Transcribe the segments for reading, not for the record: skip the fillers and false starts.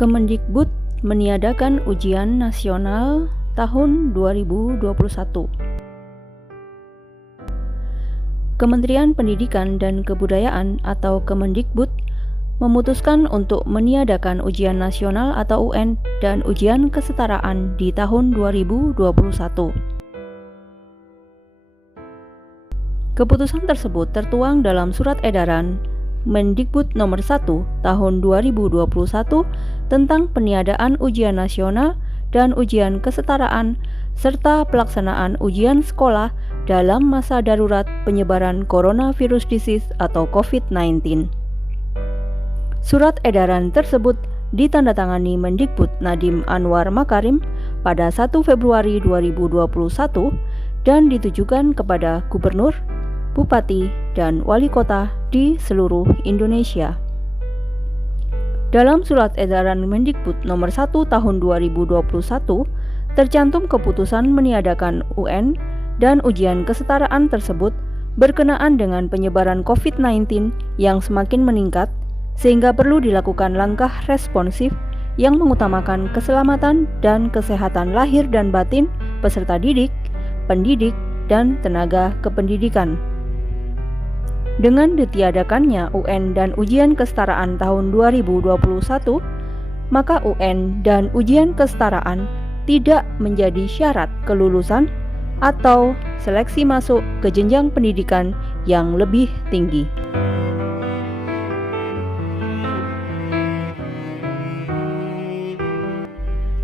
Kemendikbud meniadakan ujian nasional tahun 2021. Kementerian Pendidikan dan Kebudayaan atau Kemendikbud memutuskan untuk meniadakan ujian nasional atau UN dan ujian kesetaraan di tahun 2021. Keputusan tersebut tertuang dalam Surat Edaran Mendikbud Nomor 1 Tahun 2021 tentang peniadaan ujian nasional dan ujian kesetaraan serta pelaksanaan ujian sekolah dalam masa darurat penyebaran coronavirus disease atau COVID-19. Surat edaran tersebut ditandatangani Mendikbud Nadiem Anwar Makarim pada 1 Februari 2021 dan ditujukan kepada gubernur, bupati, dan wali kota di seluruh Indonesia. Dalam Surat Edaran Mendikbud Nomor 1 Tahun 2021 tercantum keputusan meniadakan UN dan ujian kesetaraan tersebut berkenaan dengan penyebaran COVID-19 yang semakin meningkat sehingga perlu dilakukan langkah responsif yang mengutamakan keselamatan dan kesehatan lahir dan batin peserta didik, pendidik, dan tenaga kependidikan. Dengan ditiadakannya UN dan ujian kesetaraan tahun 2021, maka UN dan ujian kesetaraan tidak menjadi syarat kelulusan atau seleksi masuk ke jenjang pendidikan yang lebih tinggi.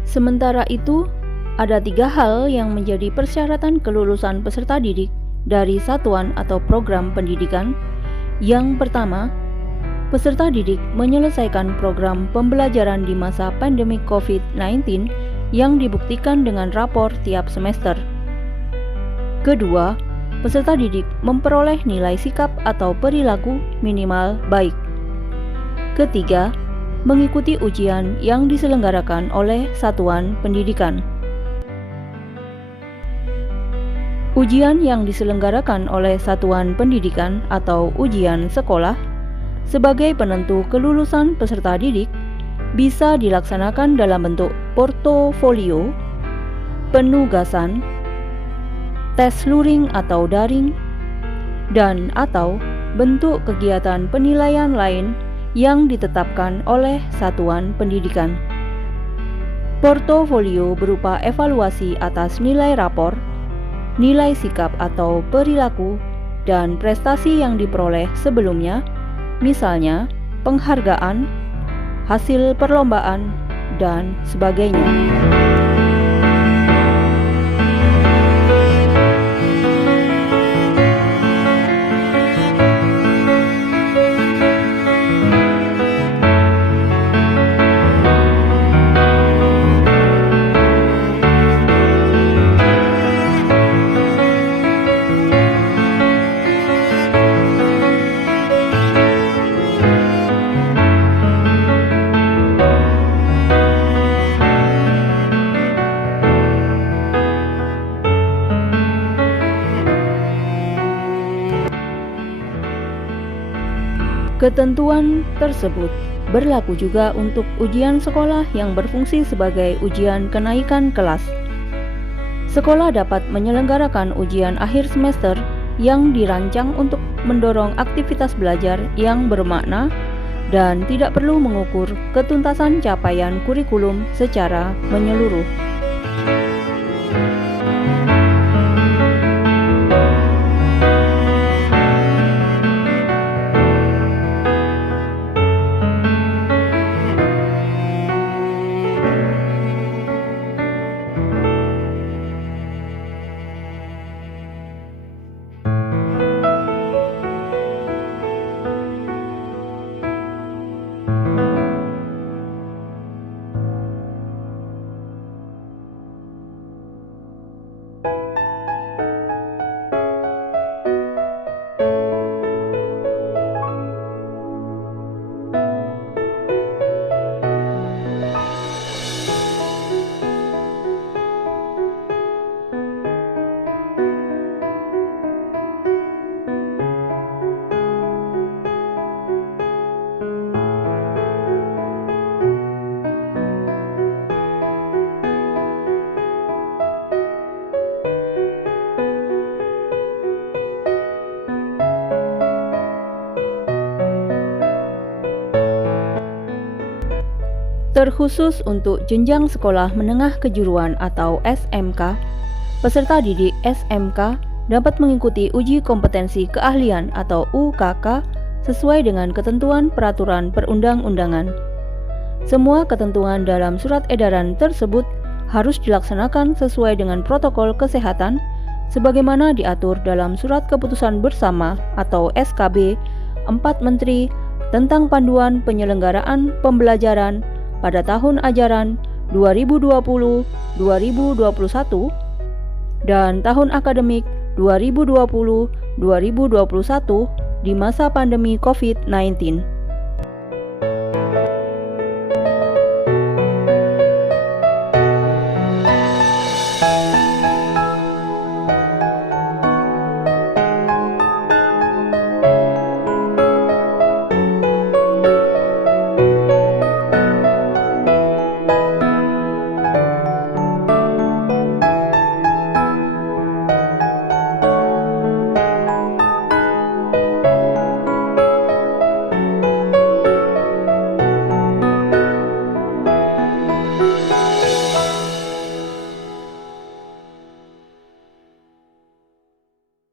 Sementara itu, ada 3 hal yang menjadi persyaratan kelulusan peserta didik dari satuan atau program pendidikan. Yang pertama, peserta didik menyelesaikan program pembelajaran di masa pandemi COVID-19 yang dibuktikan dengan rapor tiap semester. Kedua, peserta didik memperoleh nilai sikap atau perilaku minimal baik. Ketiga, mengikuti ujian yang diselenggarakan oleh satuan pendidikan. Ujian yang diselenggarakan oleh satuan pendidikan atau ujian sekolah sebagai penentu kelulusan peserta didik bisa dilaksanakan dalam bentuk portofolio, penugasan, tes luring atau daring, dan atau bentuk kegiatan penilaian lain yang ditetapkan oleh satuan pendidikan. Portofolio berupa evaluasi atas nilai rapor, nilai sikap atau perilaku, dan prestasi yang diperoleh sebelumnya, misalnya penghargaan, hasil perlombaan, dan sebagainya. Ketentuan tersebut berlaku juga untuk ujian sekolah yang berfungsi sebagai ujian kenaikan kelas. Sekolah dapat menyelenggarakan ujian akhir semester yang dirancang untuk mendorong aktivitas belajar yang bermakna dan tidak perlu mengukur ketuntasan capaian kurikulum secara menyeluruh. Terkhusus untuk jenjang sekolah menengah kejuruan atau SMK, peserta didik SMK dapat mengikuti uji kompetensi keahlian atau UKK sesuai dengan ketentuan peraturan perundang-undangan. Semua ketentuan dalam surat edaran tersebut harus dilaksanakan sesuai dengan protokol kesehatan sebagaimana diatur dalam Surat Keputusan Bersama atau SKB 4 Menteri tentang panduan penyelenggaraan pembelajaran pada tahun ajaran 2020-2021 dan tahun akademik 2020-2021 di masa pandemi COVID-19.